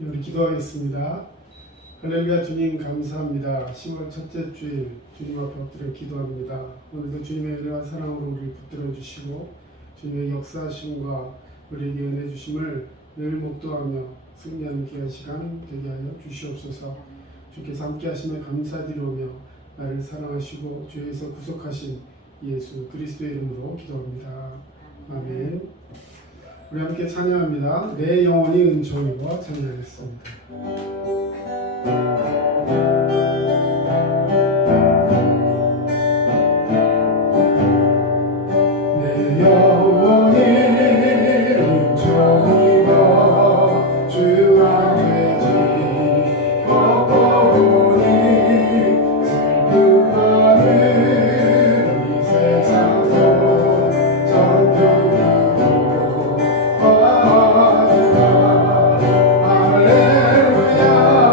우리 기도하겠습니다. 할렐루야. 주님 감사합니다. 10월 첫째 주일 주님 앞에 엎드려 기도합니다. 오늘도 주님의 은혜와 사랑으로 우리를 붙들어 주시고 주님의 역사하심과 우리에게 은혜 주심을 늘 목도하며 승리하는 귀한 시간 되게 하여 주시옵소서. 주께서 함께 하심에 감사드리오며 나를 사랑하시고 죄에서 구속하신 예수 그리스도의 이름으로 기도합니다. 아멘. 우리 함께 찬양합니다. 내 영혼이 은총이고 찬양하겠습니다. 내 영혼이 은총이고 주 안에 걷고 보니 슬픔하는 이 세상도 전부이고 할렐루야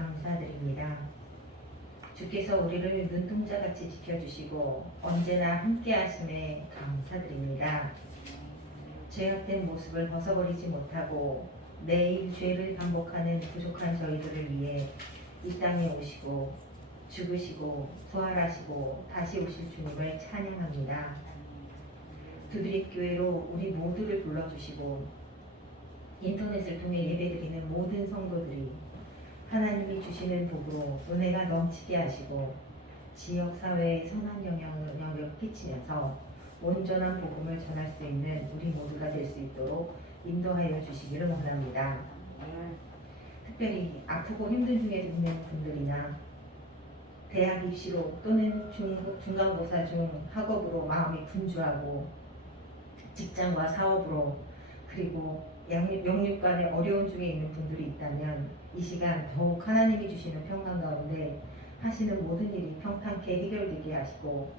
감사드립니다. 주께서 우리를 눈동자같이 지켜주시고 언제나 함께하심에 감사드립니다. 죄악된 모습을 벗어버리지 못하고 매일 죄를 반복하는 부족한 저희들을 위해 이 땅에 오시고 죽으시고 부활하시고 다시 오실 주님을 찬양합니다. 두드립교회로 우리 모두를 불러주시고 인터넷을 통해 예배드리는 모든 성도들이 하나님이 주시는 복으로 은혜가 넘치게 하시고 지역사회에 선한 영향을 끼치면서 온전한 복음을 전할 수 있는 우리 모두가 될 수 있도록 인도하여 주시기를 원합니다. 특별히 아프고 힘든 중에 있는 분들이나 대학 입시로 또는 중간고사 중 학업으로 마음이 분주하고 직장과 사업으로 그리고 영육 간에 어려운 중에 있는 분들이 있다면 이 시간 더욱 하나님이 주시는 평강 가운데 하시는 모든 일이 평탄케 해결되게 하시고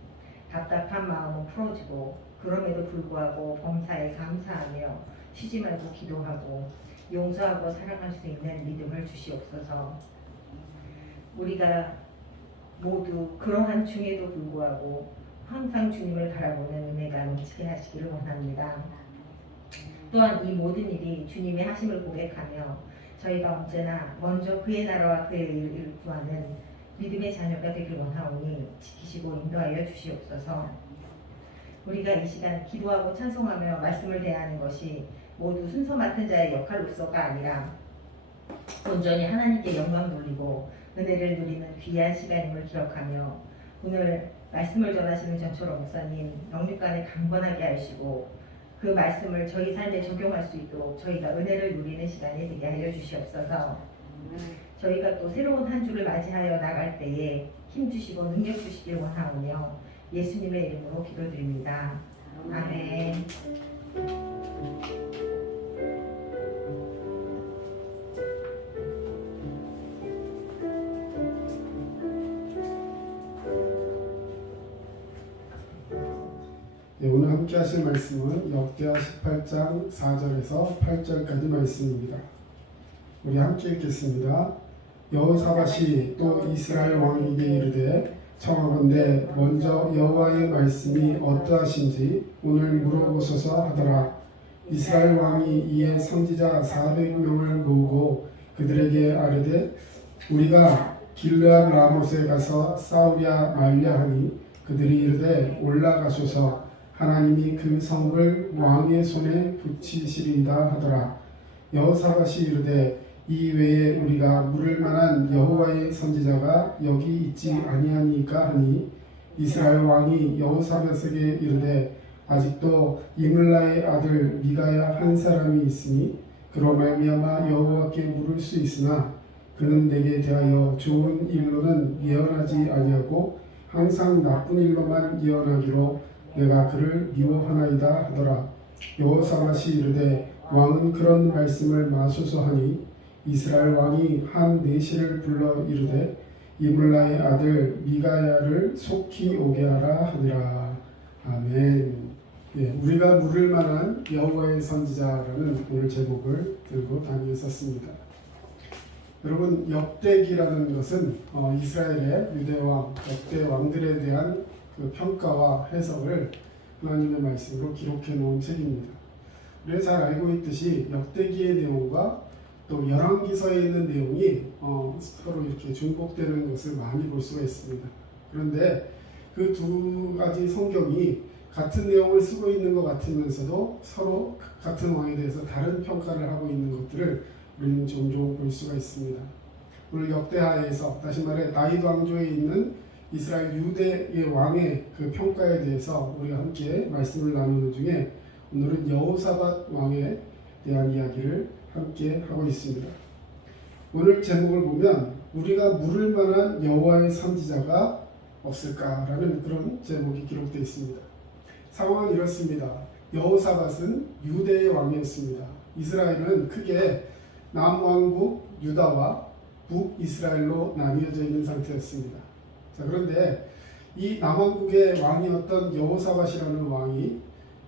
답답한 마음은 풀어주고 그럼에도 불구하고 범사에 감사하며 쉬지 말고 기도하고 용서하고 사랑할 수 있는 믿음을 주시옵소서. 우리가 모두 그러한 중에도 불구하고 항상 주님을 바라보는 은혜가 넘치게 하시기를 원합니다. 또한 이 모든 일이 주님의 하심을 고백하며 저희가 언제나 먼저 그의 나라와 그의 의를 구하는 믿음의 자녀가 되길 원하오니 지키시고 인도하여 주시옵소서. 우리가 이 시간 기도하고 찬송하며 말씀을 대하는 것이 모두 순서 맡은 자의 역할로서가 아니라 온전히 하나님께 영광 돌리고 은혜를 누리는 귀한 시간임을 기억하며 오늘 말씀을 전하시는 전철호 목사님 영육간에 강건하게 하시고 그 말씀을 저희 삶에 적용할 수 있도록 저희가 은혜를 누리는 시간이 되게 하여 주시옵소서. 저희가 또 새로운 한 주를 맞이하여 나갈 때에 힘주시고 능력 주시길 원하오며 예수님의 이름으로 기도드립니다. 아멘. 네, 오늘 함께 하실 말씀은 역대하 18장 4절에서 8절까지 말씀입니다. 우리 함께 읽겠습니다. 여호사밧이 또 이스라엘 왕에게 이르되 청하건대 먼저 여호와의 말씀이 어떠하신지 오늘 물어보소서 하더라. 이스라엘 왕이 이에 선지자 400명을 모으고 그들에게 아뢰되 우리가 길르앗 라못에 가서 싸우랴 말랴 하니 그들이 이르되 올라가소서 하나님이 그 성을 왕의 손에 붙이시리이다 하더라. 여호사밧이 이르되 이 외에 우리가 물을 만한 여호와의 선지자가 여기 있지 아니하니까 하니 이스라엘 왕이 여호사밧에게 이르되 아직도 이물라의 아들 미가야 한 사람이 있으니 그로 말미암아 여호와께 물을 수 있으나 그는 내게 대하여 좋은 일로는 예언하지 아니하고 항상 나쁜 일로만 예언하기로 내가 그를 미워하나이다 하더라. 여호사밧이 이르되 왕은 그런 말씀을 마소서 하니 이스라엘 왕이 한 내시를 불러 이르되 이물라의 아들 미가야를 속히 오게 하라 하니라. 아멘. 예, 우리가 물을 만한 여호와의 선지자라는 오늘 제목을 들고 다니었습니다. 여러분, 역대기라는 것은 이스라엘의 유대왕, 역대 왕들에 대한 그 평가와 해석을 하나님의 말씀으로 기록해 놓은 책입니다. 우리가 잘 알고 있듯이 역대기의 내용과 또 열왕기서에 있는 내용이 서로 이렇게 중복되는 것을 많이 볼 수가 있습니다. 그런데 그 두 가지 성경이 같은 내용을 쓰고 있는 것 같으면서도 서로 같은 왕에 대해서 다른 평가를 하고 있는 것들을 우리는 종종 볼 수가 있습니다. 오늘 역대하에서 다시 말해 다윗 왕조에 있는 이스라엘 유대의 왕의 그 평가에 대해서 우리가 함께 말씀을 나누는 중에 오늘은 여호사밧 왕에 대한 이야기를 함께 하고 있습니다. 오늘 제목을 보면 우리가 물을 만한 여호와의 선지자가 없을까라는 그런 제목이 기록되어 있습니다. 상황은 이렇습니다. 여호사밧은 유대의 왕이었습니다. 이스라엘은 크게 남왕국 유다와 북이스라엘로 나뉘어져 있는 상태였습니다. 자, 그런데 이 남왕국의 왕이었던 여호사밧이라는 왕이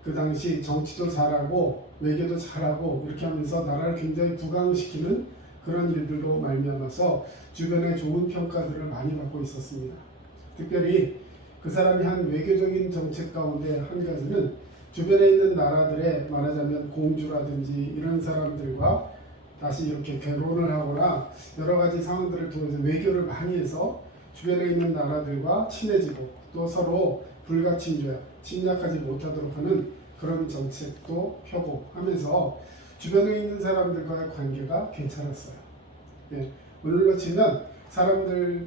그 당시 정치도 잘하고 외교도 잘하고 이렇게 하면서 나라를 굉장히 부강시키는 그런 일들로 말미암아서 주변에 좋은 평가들을 많이 받고 있었습니다. 특별히 그 사람이 한 외교적인 정책 가운데 한 가지는 주변에 있는 나라들의 말하자면 공주라든지 이런 사람들과 다시 이렇게 결혼을 하거나 여러 가지 상황들을 통해서 외교를 많이 해서 주변에 있는 나라들과 친해지고 또 서로 불가침조약, 침략하지 못하도록 하는 그런 정책도 펴고 하면서 주변에 있는 사람들과의 관계가 괜찮았어요. 예, 오늘로 치면 사람들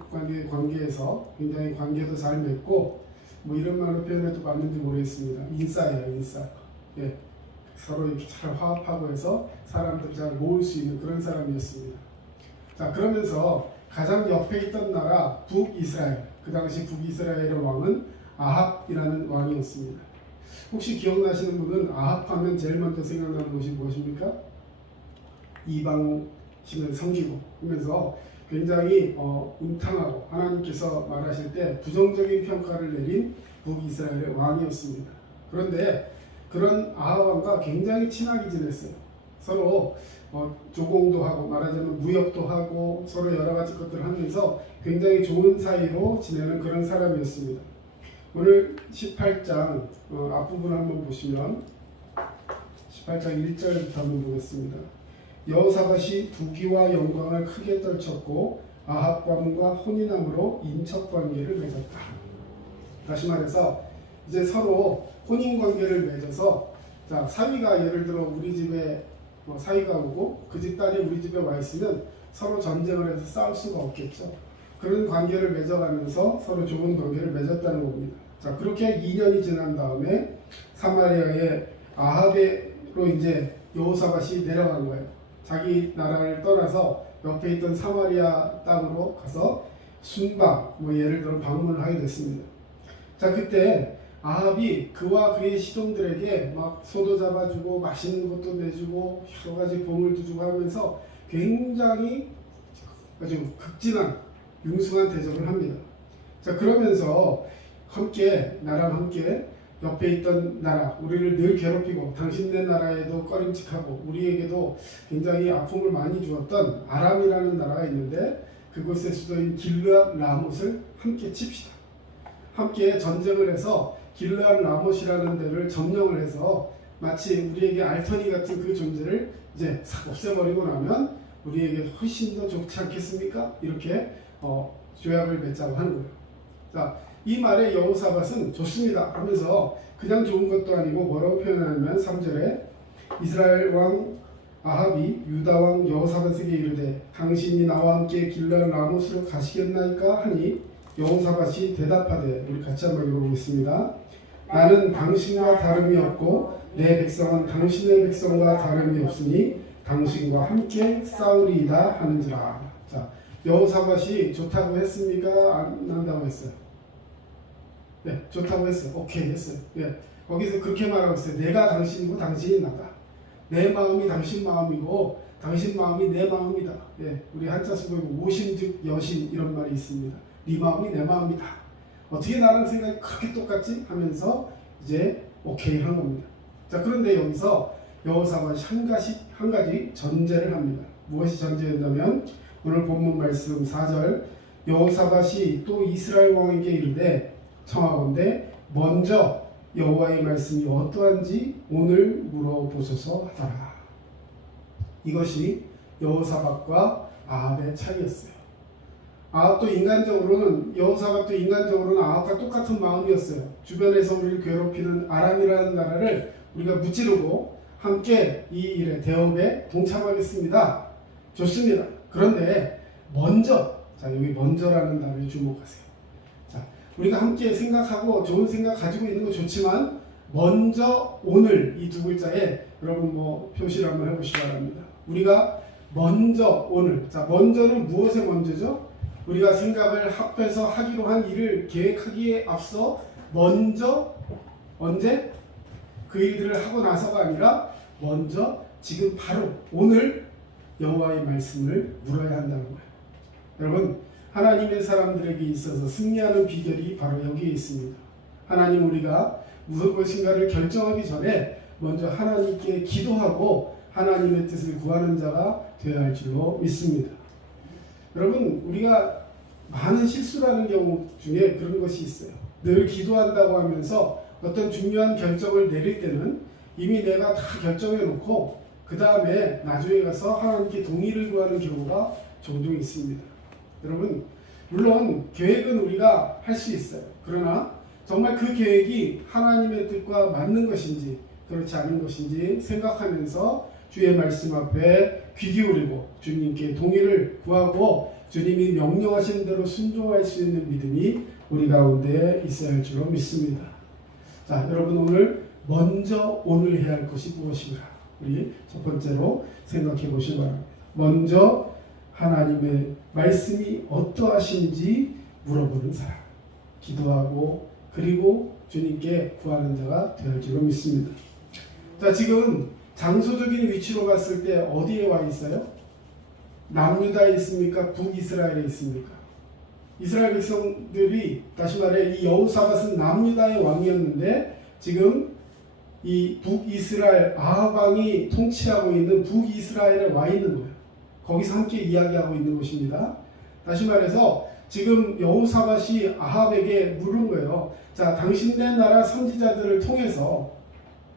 관계에서 굉장히 관계도 잘 맺고 뭐 이런 말로 표현해도 맞는지 모르겠습니다. 인싸예요, 인싸. 예, 서로 이렇게 잘 화합하고 해서 사람들 잘 모을 수 있는 그런 사람이었습니다. 자, 그러면서 가장 옆에 있던 나라 북이스라엘, 그 당시 북이스라엘의 왕은 아합이라는 왕이었습니다. 혹시 기억나시는 분은 아합하면 제일 먼저 생각나는 것이 무엇입니까? 이방신을 섬기고 하면서 굉장히 음탕하고 하나님께서 말하실 때 부정적인 평가를 내린 북이스라엘의 왕이었습니다. 그런데 그런 아합 왕과 굉장히 친하게 지냈어요. 서로 조공도 하고 말하자면 무역도 하고 서로 여러 가지 것들을 하면서 굉장히 좋은 사이로 지내는 그런 사람이었습니다. 오늘 18장 앞부분 한번 보시면 18장 1절부터 한번 보겠습니다. 여호사밧이 부귀와 영광을 크게 떨쳤고 아합 가문과 혼인함으로 인척관계를 맺었다. 다시 말해서 이제 서로 혼인관계를 맺어서 자, 사위가 예를 들어 우리 집에 사위가 오고 그 집 딸이 우리 집에 와 있으면 서로 전쟁을 해서 싸울 수가 없겠죠. 그런 관계를 맺어가면서 서로 좋은 관계를 맺었다는 겁니다. 자, 그렇게 2년이 지난 다음에 사마리아의 아합으로 이제 여호사밧이 내려간 거예요. 자기 나라를 떠나서 옆에 있던 사마리아 땅으로 가서 순방, 예를 들어 방문을 하게 됐습니다. 자, 그때 아합이 그와 그의 시종들에게 막 소도 잡아주고 맛있는 것도 내주고 여러 가지 보물도 주고 하면서 굉장히 아주 극진한 융숭한 대접을 합니다. 자, 그러면서 함께 나라와 함께 옆에 있던 나라, 우리를 늘 괴롭히고 당신네 나라에도 꺼림칙하고 우리에게도 굉장히 아픔을 많이 주었던 아람이라는 나라가 있는데 그곳의 수도인 길르앗 라못을 함께 칩시다. 함께 전쟁을 해서 길르앗 라못이라는 데를 점령을 해서 마치 우리에게 알터니 같은 그 존재를 이제 싹 없애버리고 나면 우리에게 훨씬 더 좋지 않겠습니까? 이렇게 조약을 맺자고 하는 거예요. 자, 이 말에 여호사밧은 좋습니다 하면서 그냥 좋은 것도 아니고 뭐라고 표현하냐면 3절에 이스라엘 왕 아합이 유다 왕 여호사밧에게 이르되 당신이 나와 함께 길르앗 라못으로 가시겠나이까 하니 여호사밧이 대답하되 우리 같이 한번 읽어보겠습니다. 나는 당신과 다름이 없고 내 백성은 당신의 백성과 다름이 없으니 당신과 함께 싸우리이다 하는지라. 자, 여호사밧이 좋다고 했습니까? 안 한다고 했어요? 네, 좋다고 했어요. 오케이 했어요. 네, 거기서 그렇게 말하고 있어요. 내가 당신이고 당신이 나다. 내 마음이 당신 마음이고 당신 마음이 내 마음이다. 네, 우리 한자 속에 오신 즉 여신 이런 말이 있습니다. 네 마음이 내 마음이다. 어떻게 나랑 생각이 그렇게 똑같지? 하면서 이제 오케이 한 겁니다. 자, 그런데 여기서 여호사밧이 한 가지 전제를 합니다. 무엇이 전제였냐면 오늘 본문 말씀 4절 여호사밧이 또 이스라엘 왕에게 이르되 청하건대 먼저 여호와의 말씀이 어떠한지 오늘 물어보소서 하더라. 이것이 여호사밧과 아합의 차이였어요. 아합도 여호사밧도 인간적으로는 아합과 똑같은 마음이었어요. 주변에서 우리를 괴롭히는 아람이라는 나라를 우리가 무찌르고 함께 이 일에 대업에 동참하겠습니다. 좋습니다. 그런데 먼저, 자, 여기 먼저라는 단어에 주목하세요. 자, 우리가 함께 생각하고 좋은 생각 가지고 있는 거 좋지만 먼저 오늘 이 두 글자에 여러분 표시를 한번 해보시기 바랍니다. 우리가 먼저 오늘, 자, 먼저는 무엇에 먼저죠? 우리가 생각을 합해서 하기로 한 일을 계획하기에 앞서 먼저 언제? 그 일들을 하고 나서가 아니라 먼저 지금 바로 오늘 여호와의 말씀을 물어야 한다는 거예요. 여러분, 하나님의 사람들에게 있어서 승리하는 비결이 바로 여기에 있습니다. 하나님, 우리가 무슨 것인가를 결정하기 전에 먼저 하나님께 기도하고 하나님의 뜻을 구하는 자가 되어야 할 줄로 믿습니다. 여러분, 우리가 많은 실수를 하는 경우 중에 그런 것이 있어요. 늘 기도한다고 하면서 어떤 중요한 결정을 내릴 때는 이미 내가 다 결정해 놓고 그 다음에 나중에 가서 하나님께 동의를 구하는 경우가 종종 있습니다. 여러분, 물론 계획은 우리가 할 수 있어요. 그러나 정말 그 계획이 하나님의 뜻과 맞는 것인지 그렇지 않은 것인지 생각하면서 주의 말씀 앞에 귀 기울이고 주님께 동의를 구하고 주님이 명령하신 대로 순종할 수 있는 믿음이 우리 가운데 있어야 할 줄로 믿습니다. 자, 여러분, 오늘 해야 할 것이 무엇인가? 우리 첫 번째로 생각해 보시기 바랍니다. 먼저 하나님의 말씀이 어떠하신지 물어보는 사람, 기도하고 그리고 주님께 구하는 자가 되어 할 줄로 믿습니다. 자, 지금 장소적인 위치로 봤을 때 어디에 와 있어요? 남유다에 있습니까? 북이스라엘에 있습니까? 이스라엘 백성들이, 다시 말해 이 여호사밧은 남유다의 왕이었는데 지금 이 북이스라엘 아합 왕이 통치하고 있는 북이스라엘에 와 있는 거예요. 거기서 함께 이야기하고 있는 것입니다. 다시 말해서 지금 여호사밧이 아합에게 물은 거예요. 자, 당신네 나라 선지자들을 통해서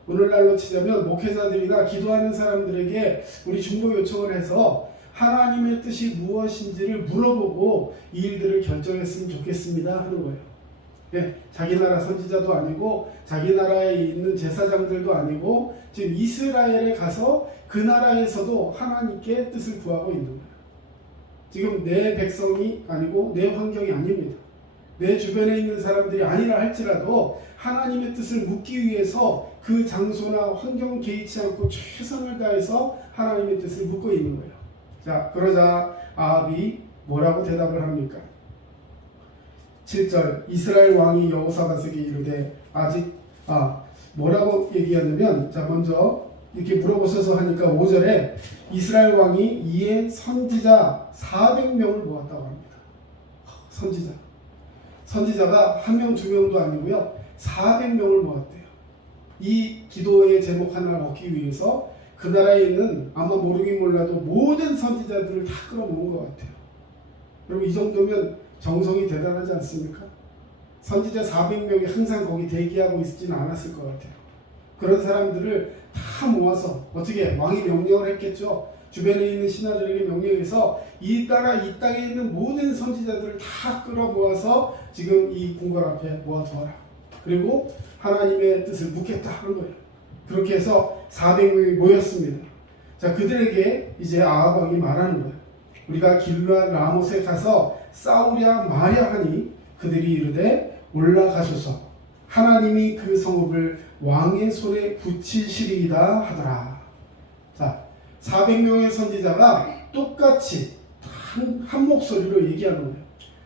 오늘날로 치자면 목회자들이나 기도하는 사람들에게 우리 중보 요청을 해서 하나님의 뜻이 무엇인지를 물어보고 이 일들을 결정했으면 좋겠습니다 하는 거예요. 네, 자기 나라 선지자도 아니고 자기 나라에 있는 제사장들도 아니고 지금 이스라엘에 가서 그 나라에서도 하나님께 뜻을 구하고 있는 거예요. 지금 내 백성이 아니고 내 환경이 아닙니다. 내 주변에 있는 사람들이 아니라 할지라도 하나님의 뜻을 묻기 위해서 그 장소나 환경 개의치 않고 최선을 다해서 하나님의 뜻을 묻고 있는 거예요. 자, 그러자 아합이 뭐라고 대답을 합니까? 7절, 이스라엘 왕이 여호사밧에게 이르되 뭐라고 얘기하냐면, 자, 먼저 이렇게 물어보셔서 하니까 5절에 이스라엘 왕이 이에 선지자 400명을 모았다고 합니다. 선지자가 한 명, 두 명도 아니고요, 400명을 모았대요. 이 기도의 제목 하나를 얻기 위해서 그 나라에 있는, 아마 모르긴 몰라도 모든 선지자들을 다 끌어모은 것 같아요. 여러분, 이 정도면 정성이 대단하지 않습니까? 선지자 400명이 항상 거기 대기하고 있지는 않았을 것 같아요. 그런 사람들을 다 모아서 어떻게 왕이 명령을 했겠죠. 주변에 있는 신하들에게 명령해서 이 땅에 있는 모든 선지자들을 다 끌어모아서 지금 이 궁궐 앞에 모아두어라. 그리고 하나님의 뜻을 묻겠다 하는 거예요. 그렇게 해서 400명이 모였습니다. 자, 그들에게 이제 아합 왕이 말하는 거예요. 우리가 길르앗 라못에 가서 싸우랴 마랴 하니 그들이 이르되 올라가소서 하나님이 그 성읍을 왕의 손에 붙이시리이다 하더라. 자, 400명의 선지자가 똑같이 한 목소리로 얘기하는 거예요.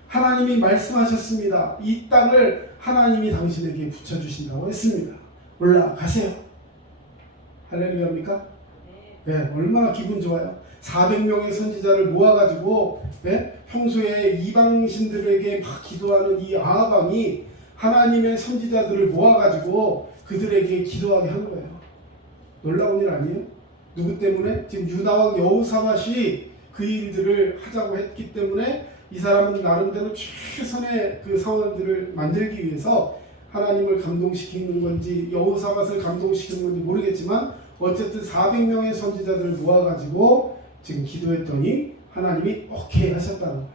하나님이 말씀하셨습니다. 이 땅을 하나님이 당신에게 붙여주신다고 했습니다. 올라가세요. 할렐루야입니까? 네, 얼마나 기분 좋아요. 400명의 선지자를 모아가지고 평소에 이방신들에게 막 기도하는 이 아합 왕이 하나님의 선지자들을 모아가지고 그들에게 기도하게 한 거예요. 놀라운 일 아니에요? 누구 때문에? 지금 유다왕 여호사밧이 그 일들을 하자고 했기 때문에 이 사람은 나름대로 최선의 그 상황들을 만들기 위해서 하나님을 감동시키는 건지 여호사밧을 감동시키는 건지 모르겠지만 어쨌든 400명의 선지자들을 모아가지고 지금 기도했더니 하나님이 오케이 하셨다는 거예요.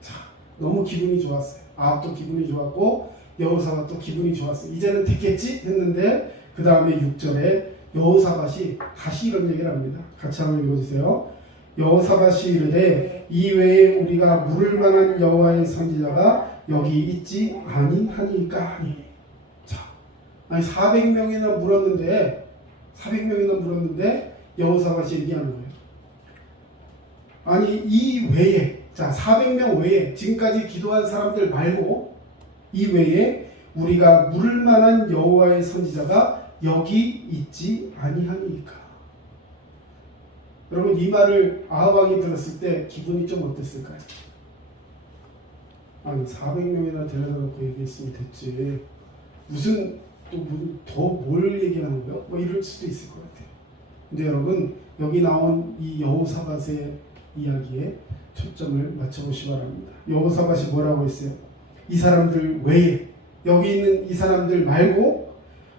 자, 너무 기분이 좋았어요. 아합도 기분이 좋았고 여호사밧도 기분이 좋았어요. 이제는 됐겠지 했는데 그 다음에 6절에 여호사밧이 다시 이런 얘기를 합니다. 같이 한번 읽어주세요. 여호사밧이 이르되 이외에 우리가 물을 만한 여호와의 선지자가 여기 있지 아니하니까 하니. 자, 아니 400명이나 물었는데 여호사밧이 얘기하는 거예요. 아니 이 외에, 자 400명 외에, 지금까지 기도한 사람들 말고 이 외에 우리가 물을 만한 여호와의 선지자가 여기 있지 아니하니까. 여러분, 이 말을 아합 왕이 들었을 때 기분이 좀 어땠을까요? 아니 400명이나 데려다 놓고 얘기했으면 됐지, 무슨 또 더 뭘 얘기하는 거예요? 뭐 이럴 수도 있을 것 같아요. 근데 여러분, 여기 나온 이 여호사밧의 이야기에 초점을 맞춰보시기 바랍니다. 여호사밧이 뭐라고 했어요? 이 사람들 외에, 여기 있는 이 사람들 말고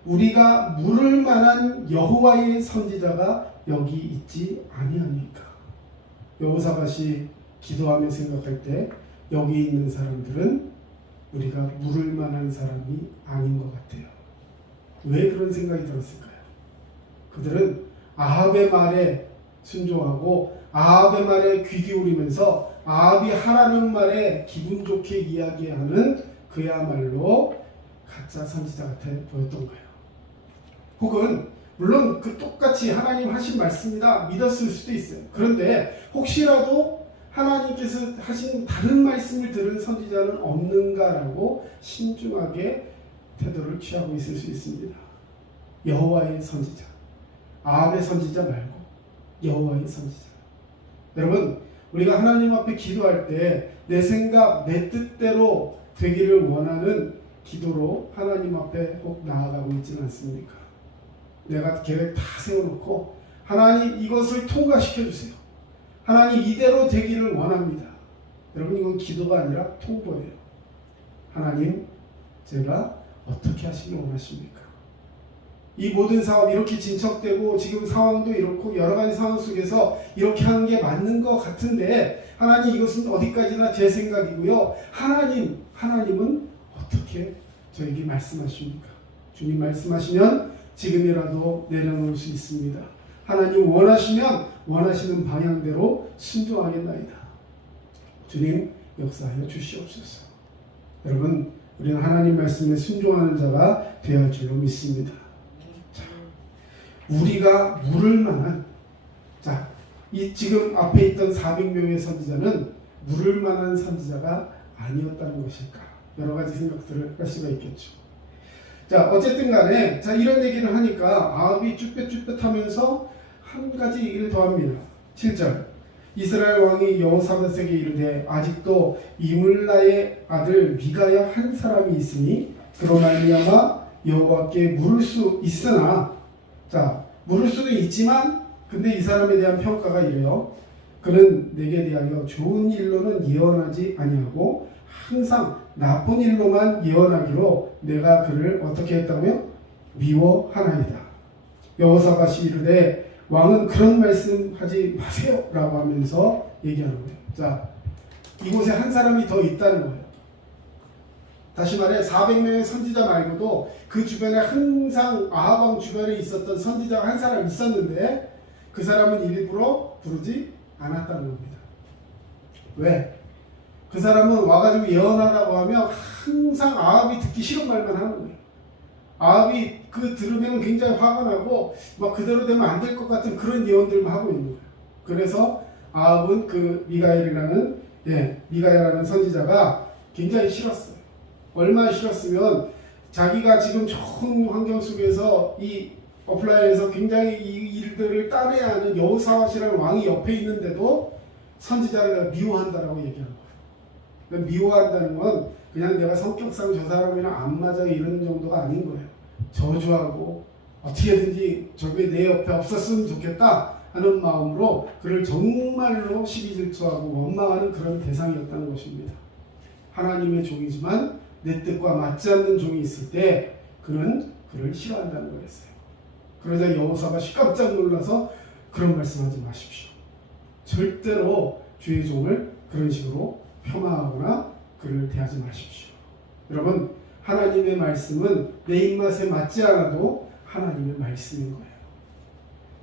우리가 물을 만한 여호와의 선지자가 여기 있지 아니하니까. 여호사밧이 기도하며 생각할 때 여기 있는 사람들은 우리가 물을 만한 사람이 아닌 것 같아요. 왜 그런 생각이 들었을까요? 그들은 아합의 말에 순종하고 아합의 말에 귀 기울이면서 아합이 하라는 말에 기분 좋게 이야기하는 그야말로 가짜 선지자 같아 보였던 거예요. 혹은 물론 그 똑같이 하나님 하신 말씀이다 믿었을 수도 있어요. 그런데 혹시라도 하나님께서 하신 다른 말씀을 들은 선지자는 없는가라고 신중하게 태도를 취하고 있을 수 있습니다. 여호와의 선지자, 아합의 선지자 말고 여호와의 선지자. 여러분, 우리가 하나님 앞에 기도할 때 내 생각, 내 뜻대로 되기를 원하는 기도로 하나님 앞에 꼭 나아가고 있지는 않습니까? 내가 계획 다 세워놓고 하나님 이것을 통과시켜 주세요. 하나님 이대로 되기를 원합니다. 여러분, 이건 기도가 아니라 통보예요. 하나님, 제가 어떻게 하시길 원하십니까? 이 모든 사업 이렇게 진척되고 지금 상황도 이렇고 여러 가지 상황 속에서 이렇게 하는 게 맞는 것 같은데 하나님 이것은 어디까지나 제 생각이고요. 하나님은 어떻게 저에게 말씀하십니까? 주님 말씀하시면 지금이라도 내려놓을 수 있습니다. 하나님 원하시면 원하시는 방향대로 순종하겠나이다. 주님 역사하여 주시옵소서. 여러분, 우리는 하나님 말씀에 순종하는 자가 되어야 할 줄로 믿습니다. 자, 우리가 물을 만한, 이 지금 앞에 있던 400명의 선지자는 물을 만한 선지자가 아니었다는 것일까? 여러 가지 생각들을 할 수가 있겠죠. 자, 어쨌든 간에 이런 얘기를 하니까 아합이 쭈뼛쭈뼛하면서 한 가지 얘기를 더 합니다. 7절, 이스라엘 왕이 여호사밧에게 이르되 아직도 이물라의 아들 미가야 한 사람이 있으니 그로 말미암아 여호와께 물을 수 있으나, 물을 수도 있지만 근데 이 사람에 대한 평가가 이래요. 그는 내게 대하여 좋은 일로는 예언하지 아니하고 항상 나쁜 일로만 예언하기로 내가 그를 어떻게 했다고요? 미워하나이다. 여호사밧이 이르되 왕은 그런 말씀하지 마세요 라고 하면서 얘기하는 거예요. 이곳에 한 사람이 더 있다는 거예요. 다시 말해 400명의 선지자 말고도 그 주변에 항상 아합 왕 주변에 있었던 선지자가 한 사람 있었는데 그 사람은 일부러 부르지 않았다는 겁니다. 왜? 그 사람은 와가지고 예언하라고 하면 항상 아합이 듣기 싫은 말만 하는 거예요. 아합이 그 들으면 굉장히 화가 나고 막 그대로 되면 안 될 것 같은 그런 예언들만 하고 있는 거예요. 그래서 아합은 그 미가야라는 선지자가 굉장히 싫었어요. 얼마나 싫었으면 자기가 지금 좋은 환경 속에서 이 어플라이에서 굉장히 이 일들을 따내야 하는 여호사밧이라는 왕이 옆에 있는데도 선지자를 미워한다라고 얘기하는 거예요. 그러니까 미워한다는 건 그냥 내가 성격상 저 사람이랑 안 맞아 이런 정도가 아닌 거예요. 저주하고 어떻게든지 저게 내 옆에 없었으면 좋겠다 하는 마음으로 그를 정말로 시기질투하고 원망하는 그런 대상이었다는 것입니다. 하나님의 종이지만 내 뜻과 맞지 않는 종이 있을 때 그는 그를 싫어한다는 거였어요. 그러자 여호사밧이 깜짝 놀라서 그런 말씀하지 마십시오. 절대로 주의 종을 그런 식으로 폄하하거나 그를 대하지 마십시오. 여러분, 하나님의 말씀은 내 입맛에 맞지 않아도 하나님의 말씀인 거예요.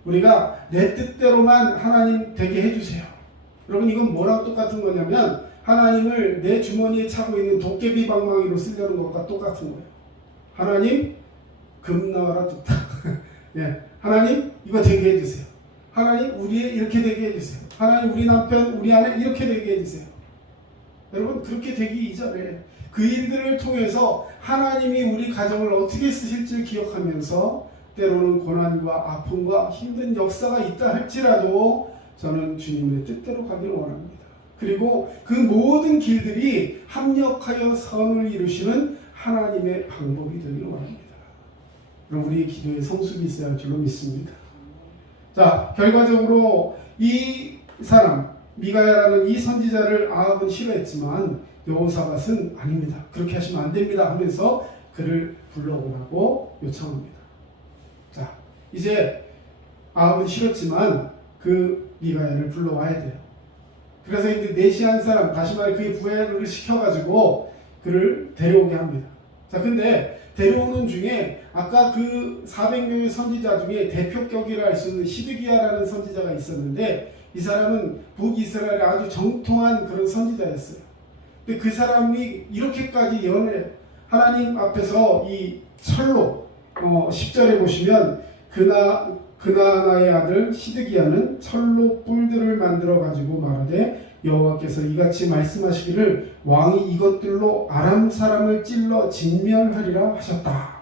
우리가 내 뜻대로만 하나님 되게 해주세요. 여러분, 이건 뭐랑 똑같은 거냐면 하나님을 내 주머니에 차고 있는 도깨비 방망이로 쓰려는 것과 똑같은 거예요. 하나님, 금 나와라 뚝딱. 하나님, 이거 되게 해주세요. 하나님, 우리 이렇게 되게 해주세요. 하나님, 우리 남편, 우리 아내 이렇게 되게 해주세요. 여러분, 그렇게 되기 이전에 그 일들을 통해서 하나님이 우리 가정을 어떻게 쓰실지 기억하면서 때로는 고난과 아픔과 힘든 역사가 있다 할지라도 저는 주님의 뜻대로 가기를 원합니다. 그리고 그 모든 길들이 합력하여 선을 이루시는 하나님의 방법이 되기를 원합니다. 그럼 우리의 기도에 성숙이 있어야 할 줄로 믿습니다. 자, 결과적으로 이 사람 미가야라는 이 선지자를 아합은 싫어했지만 여호사밧은 아닙니다. 그렇게 하시면 안 됩니다 하면서 그를 불러오라고 요청합니다. 자, 이제 아합은 싫었지만 그 미가야를 불러와야 돼요. 그래서 이제 내시한 사람, 다시 말해 그의 부하를 시켜가지고 그를 데려오게 합니다. 자, 근데 데려오는 중에 아까 그 400명의 선지자 중에 대표격이라 할 수 있는 시드기야라는 선지자가 있었는데 이 사람은 북이스라엘의 아주 정통한 그런 선지자였어요. 근데 그 사람이 이렇게까지 하나님 앞에서 이 철로 10절에 보시면 그나나의 아들 시드기야는 철로 뿔들을 만들어 가지고 말하되 여호와께서 이같이 말씀하시기를 왕이 이것들로 아람 사람을 찔러 진멸하리라 하셨다.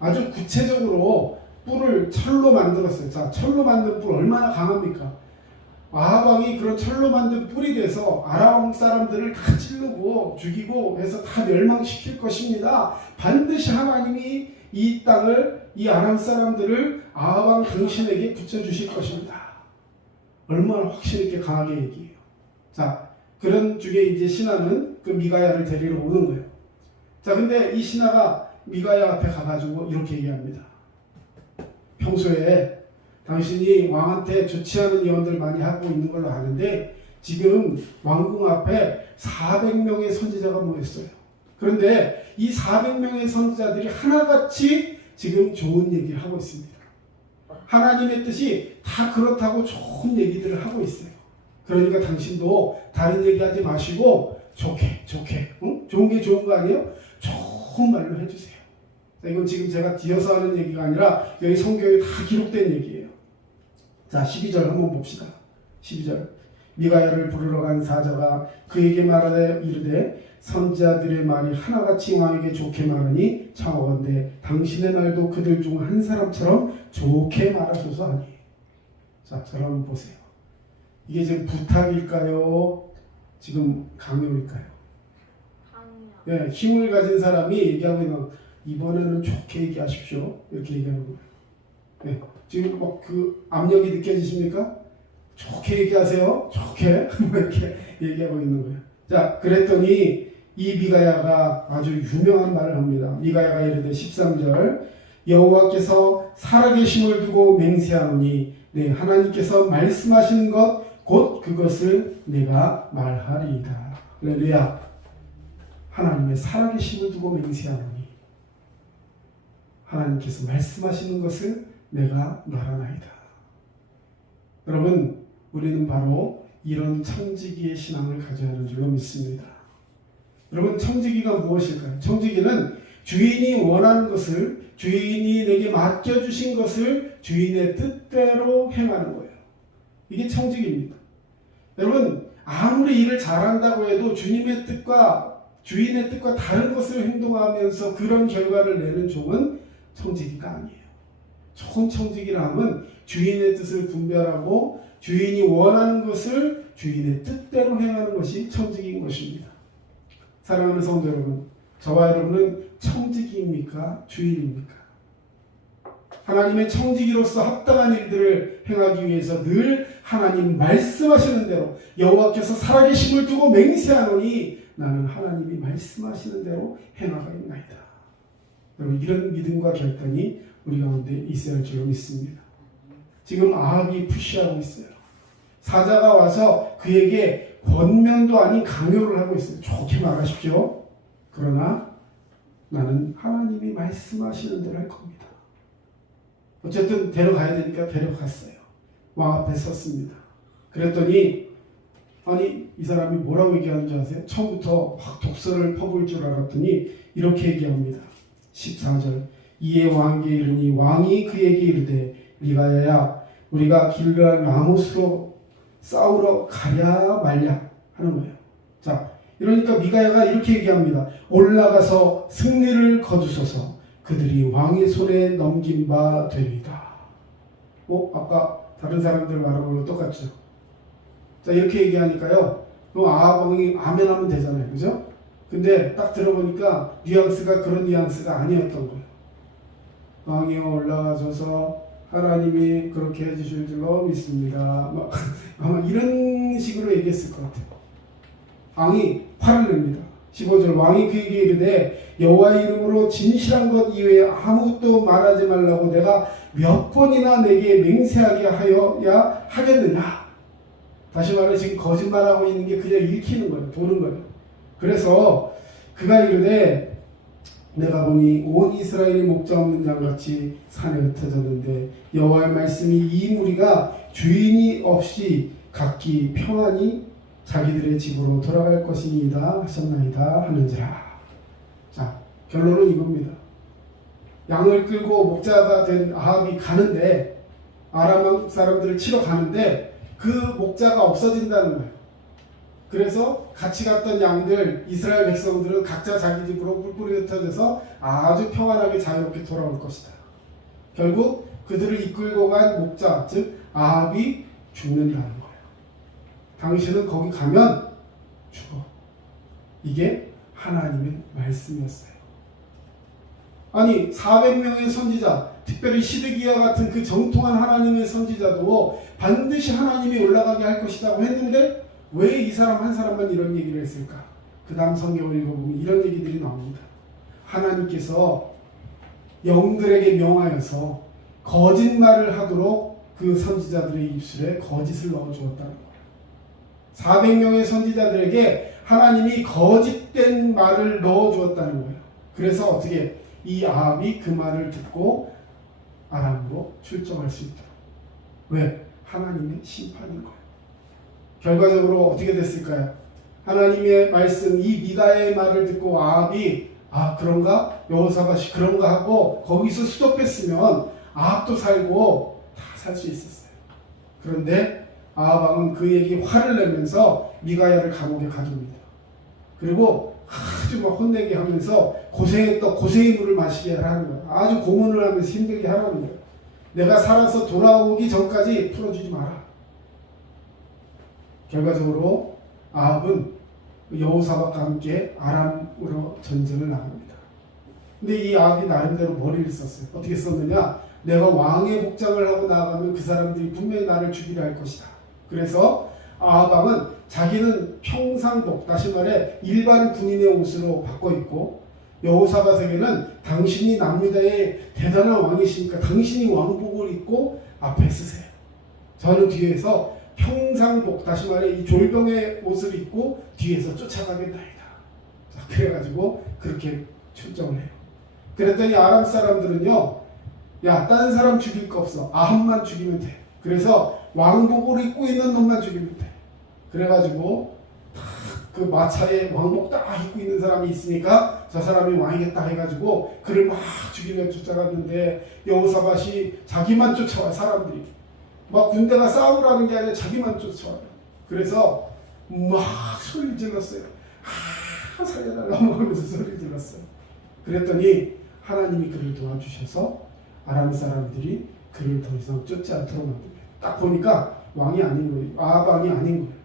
아주 구체적으로 뿔을 철로 만들었어요. 자, 철로 만든 뿔 얼마나 강합니까? 아합 왕이 그런 철로 만든 뿔이 돼서 아람 사람들을 다 찌르고 죽이고 해서 다 멸망시킬 것입니다. 반드시 하나님이 이 땅을, 이 아람 사람들을 아합 왕 당신에게 붙여주실 것입니다. 얼마나 확신 있게 강하게 얘기해요. 자, 그런 중에 이제 신하는 그 미가야를 데리러 오는 거예요. 자, 근데 이 신하가 미가야 앞에 가가지고 이렇게 얘기합니다. 평소에 당신이 왕한테 좋지 않은 예언들 많이 하고 있는 걸로 아는데 지금 왕궁 앞에 400명의 선지자가 모였어요. 그런데 이 400명의 선지자들이 하나같이 지금 좋은 얘기를 하고 있습니다. 하나님의 뜻이 다 그렇다고 좋은 얘기들을 하고 있어요. 그러니까 당신도 다른 얘기하지 마시고 좋게 응? 좋은 게 좋은 거 아니에요? 좋은 말로 해주세요. 자, 이건 지금 제가 뒤어서 하는 얘기가 아니라 여기 성경에 다 기록된 얘기예요. 자, 12절 한번 봅시다. 12절. 미가야를 부르러 간 사자가 그에게 말하되 이르되 선지자들의 말이 하나같이 왕에게 좋게 말하니 청하건대 당신의 말도 그들 중 한 사람처럼 좋게 말하소서 하니. 자, 저를 한번 보세요. 이게 지금 부탁일까요? 지금 강요일까요? 강요. 네, 힘을 가진 사람이 얘기하고 있는 이번에는 좋게 얘기하십시오. 이렇게 얘기하는 거예요. 네, 지금 막 그 압력이 느껴지십니까? 좋게 얘기하세요. 좋게 이렇게 얘기하고 있는 거예요. 자, 그랬더니 이 미가야가 아주 유명한 말을 합니다. 미가야가 이르되 13절 여호와께서 살아계심을 두고 맹세하노니 네, 하나님께서 말씀하시는 것 곧 그것을 내가 말하리이다. 할렐루야. 하나님의 살아계심을 두고 맹세하노니 하나님께서 말씀하시는 것을 내가 말하나이다. 여러분, 우리는 바로 이런 청지기의 신앙을 가져야 하는 줄로 믿습니다. 여러분, 청지기가 무엇일까요? 청지기는 주인이 원하는 것을, 주인이 내게 맡겨주신 것을 주인의 뜻대로 행하는 거예요. 이게 청지기입니다. 여러분, 아무리 일을 잘한다고 해도 주님의 뜻과 주인의 뜻과 다른 것을 행동하면서 그런 결과를 내는 종은 청지기가 아니에요. 좋은 청지기라 하면 주인의 뜻을 분별하고 주인이 원하는 것을 주인의 뜻대로 행하는 것이 청지기인 것입니다. 사랑하는 성도 여러분, 저와 여러분은 청지기입니까? 주인입니까? 하나님의 청지기로서 합당한 일들을 행하기 위해서 늘 하나님 말씀하시는 대로 여호와께서 살아계심을 두고 맹세하노니 나는 하나님이 말씀하시는 대로 행하겠나이다. 여러분, 이런 믿음과 결단이 우리 가운데 있어야 할 줄로 믿습니다. 지금 아합이 푸시하고 있어요. 사자가 와서 그에게 권면도 아닌 강요를 하고 있어요. 좋게 말하십시오. 그러나 나는 하나님이 말씀하시는 대로 할 겁니다. 어쨌든 데려가야 되니까 데려갔어요. 왕 앞에 섰습니다. 그랬더니 아니, 이 사람이 뭐라고 얘기하는 줄 아세요? 처음부터 막 독설을 퍼부을 줄 알았더니 이렇게 얘기합니다. 14절 이에 왕에게 이르니 왕이 그에게 이르되 미가야야 우리가 길르앗 라못으로 싸우러 가랴 말랴 하는 거예요. 자, 이러니까 미가야가 이렇게 얘기합니다. 올라가서 승리를 거두소서 그들이 왕의 손에 넘긴 바 되리이다. 아까 다른 사람들 말한 걸로 똑같죠. 자, 이렇게 얘기하니까요. 아합 왕이 아멘 하면 되잖아요. 그죠? 근데 딱 들어보니까 뉘앙스가 그런 뉘앙스가 아니었던 거예요. 왕이여 올라가셔서 하나님이 그렇게 해주실 줄로 믿습니다. 아마 이런 식으로 얘기했을 것 같아요. 왕이 화를 냅니다. 15절 왕이 그에게 이르되 여호와의 이름으로 진실한 것 이외에 아무것도 말하지 말라고 내가 몇 번이나 내게 맹세하게 하여야 하겠느냐. 다시 말해 지금 거짓말하고 있는 게 그냥 읽히는 거예요. 도는 거예요. 그래서 그가 이르되 내가 보니 온 이스라엘이 목자 없는 양같이 산에 흩어졌는데 여호와의 말씀이 이 무리가 주인이 없이 각기 평안히 자기들의 집으로 돌아갈 것이니이다 하셨나이다 하는지라. 자, 결론은 이겁니다. 양을 끌고 목자가 된 아합이 가는데 아람 사람들을 치러 가는데 그 목자가 없어진다는 거예요. 그래서 같이 갔던 양들 이스라엘 백성들은 각자 자기 집으로 뿔뿔이 흩어져서 아주 평안하게 자유롭게 돌아올 것이다. 결국 그들을 이끌고 간 목자 즉 아합이 죽는다는 거예요. 당신은 거기 가면 죽어. 이게 하나님의 말씀이었어요. 아니 400명의 선지자, 특별히 시드기야 같은 그 정통한 하나님의 선지자도 반드시 하나님이 올라가게 할 것이라고 했는데 왜 이 사람 한 사람만 이런 얘기를 했을까? 그 다음 성경을 읽어보면 이런 얘기들이 나옵니다. 하나님께서 영들에게 명하여서 거짓말을 하도록 그 선지자들의 입술에 거짓을 넣어주었다는 거예요. 400명의 선지자들에게 하나님이 거짓된 말을 넣어주었다는 거예요. 그래서 어떻게 이 아합이 그 말을 듣고 아람으로 출정할 수 있도록. 왜? 하나님의 심판인 거예요. 결과적으로 어떻게 됐을까요? 하나님의 말씀, 이 미가의 말을 듣고 아합이 그런가? 여호사밧이 그런가 하고 거기서 스톱했으면 아합도 살고 다 살 수 있었어요. 그런데 아합 왕은 그에게 화를 내면서 미가야를 감옥에 가둡니다. 그리고 아주 막 혼내게 하면서 고생했던 고생의 물을 마시게 하는 거예요. 아주 고문을 하면서 힘들게 하라는 거예요. 내가 살아서 돌아오기 전까지 풀어주지 마라. 결과적으로 아합은 여호사밧과 함께 아람으로 전쟁을 나갑니다. 근데 이 아합이 나름대로 머리를 썼어요. 어떻게 썼느냐? 내가 왕의 복장을 하고 나가면 그 사람들이 분명히 나를 죽이려 할 것이다. 그래서 아합 왕은 자기는 평상복, 다시 말해 일반 군인의 옷으로 바꿔 입고 여호사밧에게는 당신이 남유다의 대단한 왕이시니까 당신이 왕복을 입고 앞에 쓰세요. 저는 뒤에서 평상복, 다시 말해 이 졸병의 옷을 입고 뒤에서 쫓아가겠나이다. 자, 그래가지고 그렇게 출정을 해요. 그랬더니 아람 사람들은요, 야, 다른 사람 죽일 거 없어. 아합만 죽이면 돼. 그래서 왕복을 입고 있는 놈만 죽이면 돼. 그래가지고 그 마차에 왕복 딱 입고 있는 사람이 있으니까 저 사람이 왕이겠다 해가지고 그를 막 죽이며 쫓아갔는데 여호사밧이 자기만 쫓아와. 사람들이 막 군대가 싸우라는 게 아니라 자기만 쫓아와요. 그래서 막 소리를 질렀어요. 살려달라고 하면서 소리를 질렀어요. 그랬더니 하나님이 그를 도와주셔서 아람 사람들이 그를 더 이상 쫓지 않도록 만듭니다. 딱 보니까 왕이 아닌 거예요. 아합 왕이 아닌 거예요.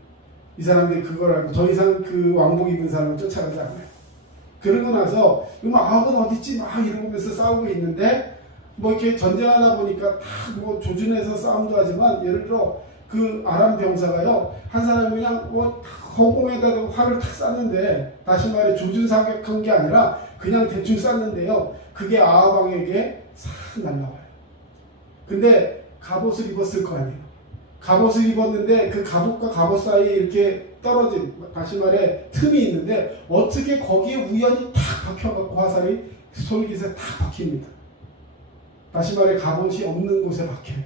이 사람들이 그걸 알고 더 이상 그 왕복 입은 사람을 쫓아가지 않아요. 그러고 나서 아합은 어딨지? 막 이러면서 싸우고 있는데 뭐 이렇게 전쟁하다 보니까 다 뭐 조준해서 싸움도 하지만 예를 들어 그 아람 병사가요 한 사람이 그냥 뭐 허공에다가 활을 탁 쐈는데 다시 말해 조준 사격한 게 아니라 그냥 대충 쐈는데요 그게 아합 왕에게 싹 날라와요. 근데 갑옷을 입었을 거 아니에요. 갑옷을 입었는데 그 갑옷과 갑옷 사이에 이렇게 떨어진 다시 말해 틈이 있는데 어떻게 거기에 우연히 탁 박혀갖고 화살이 솔깃에 탁 박힙니다. 다시 말해 갑옷이 없는 곳에 박혀요.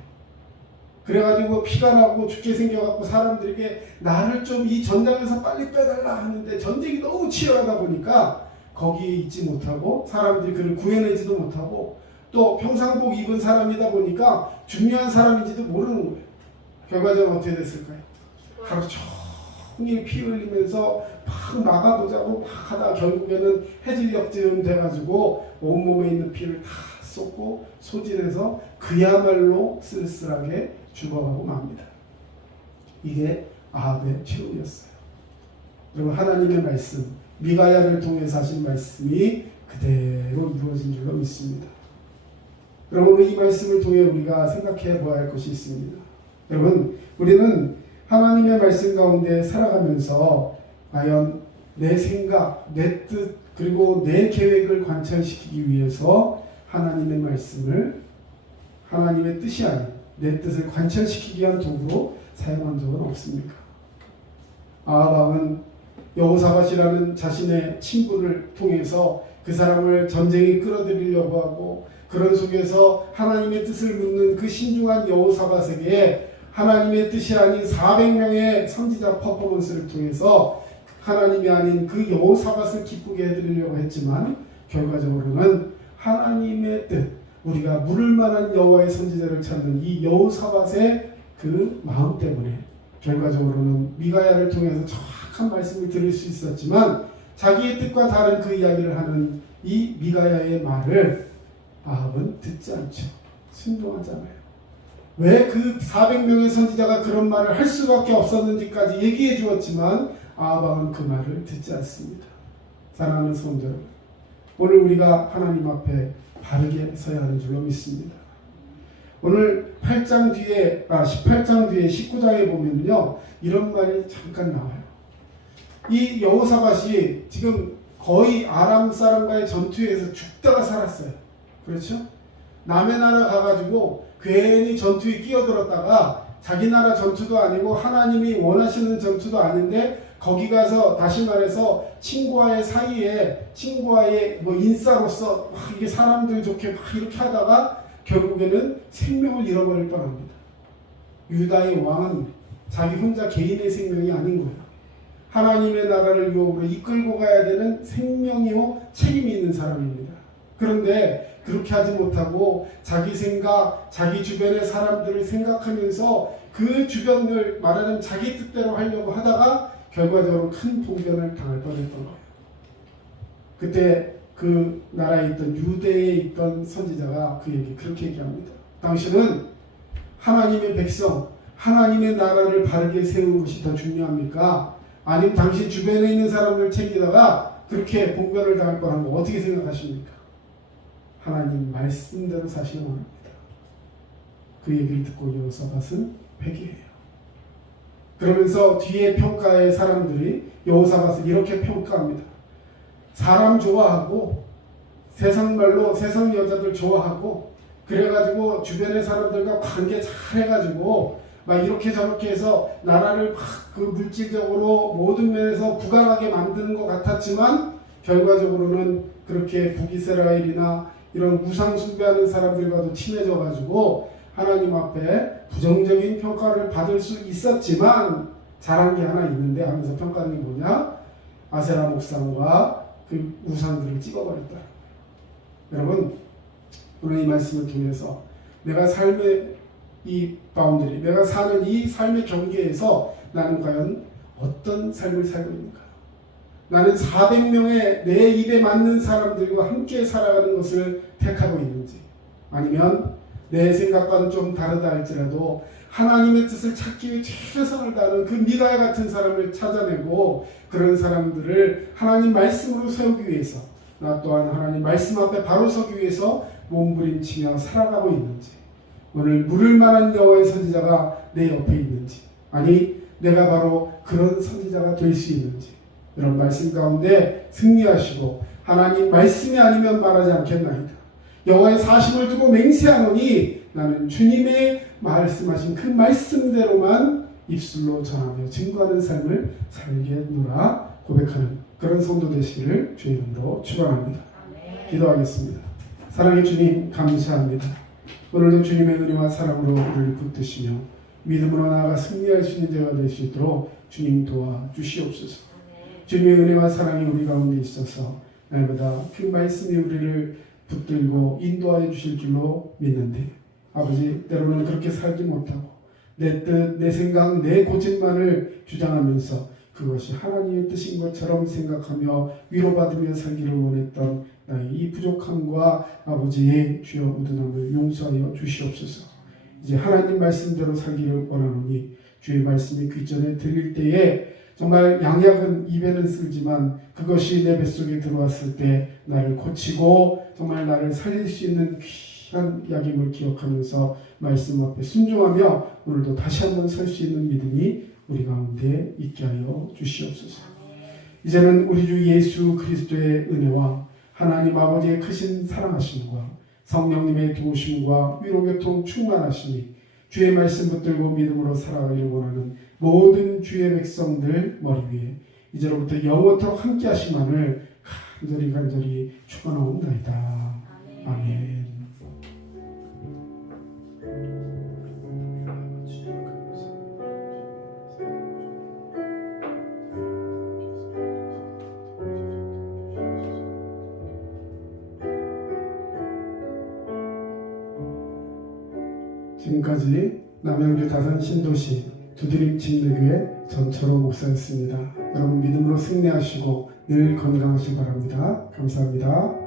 그래가지고 피가 나고 죽게 생겨갖고 사람들에게 나를 좀 이 전장에서 빨리 빼달라 하는데 전쟁이 너무 치열하다 보니까 거기에 있지 못하고 사람들이 그를 구해내지도 못하고 또 평상복 입은 사람이다 보니까 중요한 사람인지도 모르는 거예요. 결과적으로 어떻게 됐을까요? 하루 종일 피 흘리면서 막 막아보자고 막 하다 결국에는 해질녘쯤 돼가지고 온몸에 있는 피를 다 쏟고 소진해서 그야말로 쓸쓸하게 죽어가고 맙니다. 이게 아합의 최후였어요. 여러분 하나님의 말씀 미가야를 통해서 하신 말씀이 그대로 이루어진 줄로 믿습니다. 여러분 이 말씀을 통해 우리가 생각해 보아야 할 것이 있습니다. 여러분 우리는 하나님의 말씀 가운데 살아가면서 과연 내 생각, 내 뜻 그리고 내 계획을 관철시키기 위해서 하나님의 말씀을 하나님의 뜻이 아닌 내 뜻을 관철시키기 위한 도구로 사용한 적은 없습니까? 아합은 여호사밧이라는 자신의 친구를 통해서 그 사람을 전쟁에 끌어들이려고 하고 그런 속에서 하나님의 뜻을 묻는 그 신중한 여호사밧에게 하나님의 뜻이 아닌 400명의 선지자 퍼포먼스를 통해서 하나님이 아닌 그 여호사밧을 기쁘게 해드리려고 했지만 결과적으로는 하나님의 뜻, 우리가 물을 만한 여호와의 선지자를 찾는 이 여호사밧의 그 마음 때문에 결과적으로는 미가야를 통해서 정확한 말씀을 들을 수 있었지만 자기의 뜻과 다른 그 이야기를 하는 이 미가야의 말을 아합은 듣지 않죠. 순종하잖아요. 왜 그 400명의 선지자가 그런 말을 할 수밖에 없었는지까지 얘기해 주었지만 아합은 그 말을 듣지 않습니다. 사랑하는 성도 여러분, 오늘 우리가 하나님 앞에 바르게 서야 하는 줄로 믿습니다. 오늘 18장 뒤에 19장에 보면요 이런 말이 잠깐 나와요. 이 여호사밧이 지금 거의 아람 사람과의 전투에서 죽다가 살았어요. 그렇죠? 남의 나라 가가지고 괜히 전투에 끼어들었다가 자기 나라 전투도 아니고 하나님이 원하시는 전투도 아닌데 거기 가서 다시 말해서 친구와의 사이에 친구와의 인싸로서 이게 사람들 좋게 막 이렇게 하다가 결국에는 생명을 잃어버릴 뻔합니다. 유다의 왕은 자기 혼자 개인의 생명이 아닌 거예요. 하나님의 나라를 유업으로 이끌고 가야 되는 생명이요 책임이 있는 사람입니다. 그런데 그렇게 하지 못하고 자기 생각, 자기 주변의 사람들을 생각하면서 그 주변을 말하는 자기 뜻대로 하려고 하다가 결과적으로 큰 봉변을 당할 뻔했던 거예요. 그때 그 나라에 있던 유대에 있던 선지자가 그에게 그렇게 얘기합니다. 당신은 하나님의 백성, 하나님의 나라를 바르게 세우는 것이 더 중요합니까? 아니면 당신 주변에 있는 사람을 챙기다가 그렇게 봉변을 당할 뻔한 거 어떻게 생각하십니까? 하나님 말씀대로 사시기 원합니다. 그 얘기를 듣고 여호사밧은 회개해요. 그러면서 뒤에 평가의 사람들이 여호사밧을 이렇게 평가합니다. 사람 좋아하고 세상 말로 세상 여자들 좋아하고 그래가지고 주변의 사람들과 관계 잘 해가지고 막 이렇게 저렇게 해서 나라를 막 그 물질적으로 모든 면에서 부강하게 만드는 것 같았지만 결과적으로는 그렇게 북이스라엘이나 이런 우상 숭배하는 사람들과도 친해져가지고 하나님 앞에 부정적인 평가를 받을 수 있었지만 잘한 게 하나 있는데 하면서 평가하는 게 뭐냐? 아세라 목상과 그 우상들을 찍어버렸다. 여러분 오늘 이 말씀을 통해서 내가 삶의 이 바운더리, 내가 사는 이 삶의 경계에서 나는 과연 어떤 삶을 살고 있는가? 나는 400명의 내 입에 맞는 사람들과 함께 살아가는 것을 택하고 있는지, 아니면 내 생각과는 좀 다르다 할지라도 하나님의 뜻을 찾기 위해 최선을 다하는 그 미가야 같은 사람을 찾아내고 그런 사람들을 하나님 말씀으로 세우기 위해서 나 또한 하나님 말씀 앞에 바로 서기 위해서 몸부림치며 살아가고 있는지, 오늘 물을 만한 여호와의 선지자가 내 옆에 있는지, 아니 내가 바로 그런 선지자가 될 수 있는지, 이런 말씀 가운데 승리하시고 하나님 말씀이 아니면 말하지 않겠나이다. 여호와의 사심을 두고 맹세하노니 나는 주님의 말씀하신 그 말씀대로만 입술로 전하며 증거하는 삶을 살겠노라 고백하는 그런 성도 되시기를 주의 이름으로 축원합니다. 기도하겠습니다. 사랑의 주님 감사합니다. 오늘도 주님의 은혜와 사랑으로 우리를 붙드시며 믿음으로 나아가 승리할 수 있는 자가 될 수 있도록 주님 도와주시옵소서. 주님의 은혜와 사랑이 우리 가운데 있어서 날마다 그 말씀이 우리를 붙들고 인도하여 주실 줄로 믿는데 아버지 때로는 그렇게 살지 못하고 내 뜻, 내 생각, 내 고집만을 주장하면서 그것이 하나님의 뜻인 것처럼 생각하며 위로받으며 살기를 원했던 나의 이 부족함과 아버지의 주여 무든함을 용서하여 주시옵소서. 이제 하나님 말씀대로 살기를 원하노니 주의 말씀이 귀전에 들릴 때에 정말 양약은 입에는 쓰지만 그것이 내 뱃속에 들어왔을 때 나를 고치고 정말 나를 살릴 수 있는 확실한 약임을 기억하면서 말씀 앞에 순종하며 오늘도 다시 한번 설 수 있는 믿음이 우리 가운데 있게 하여 주시옵소서. 이제는 우리 주 예수 그리스도의 은혜와 하나님 아버지의 크신 사랑하심과 성령님의 도우심과 위로교통 충만하심이 주의 말씀 붙들고 믿음으로 살아가기를 원하는 모든 주의 백성들 머리 위에 이제로부터 영원토록 함께 하시만을 간절히 축원하옵나이다. 아멘. 지금까지 남양주 다산 신도시 두드림 침례교회 전철호 목사였습니다. 여러분 믿음으로 승리하시고 늘 건강하시기 바랍니다. 감사합니다.